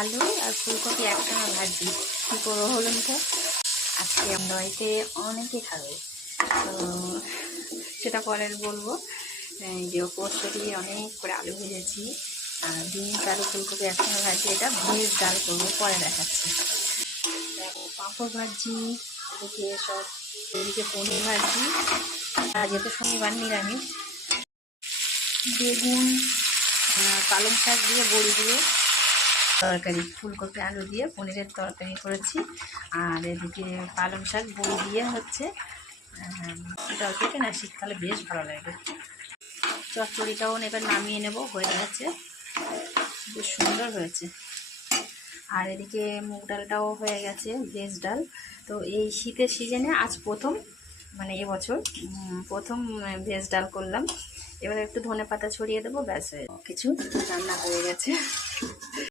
আলু আর ফুলকপি একসঙ্গে ভাজি, কী করবো বলুন তো? আজকে আমরা বাড়িতে অনেকে খাবে, তো সেটা পরে বলবো। এই যে পোস্ত দিয়ে অনেক করে আলু ভেজেছি, আর বিনস আলু ফুলকপি একসঙ্গে ভাজি, এটা ভেজ ডাল করবো, পরে দেখাচ্ছি। পাঁপড় ভাজি, এদিকে সব, এদিকে পনির ভাজি, আর যেহেতু শনিবার নিরামিষ, বেগুন, পালং শাক দিয়ে বড়ি দিয়ে তরকারি, ফুলকপি আলু দিয়ে পনিরের তরকারি করেছি। আর এদিকে পালং শাক বড়ি দিয়ে হচ্ছে তরকারিটা না শীতকালে বেশ ভালো লাগে। চচ্চড়িটাও এবার নামিয়ে নেব, হয়ে গেছে, বেশ সুন্দর হয়েছে। আর এদিকে মুগ ডালটাও হয়ে গেছে, ভেজ ডাল। তো এই শীতের সিজনে আজ প্রথম, মানে এবছর প্রথম ভেজ ডাল করলাম। এবার একটু ধনে পাতা ছড়িয়ে দেবো, ব্যাস কিছু রান্না হয়ে গেছে।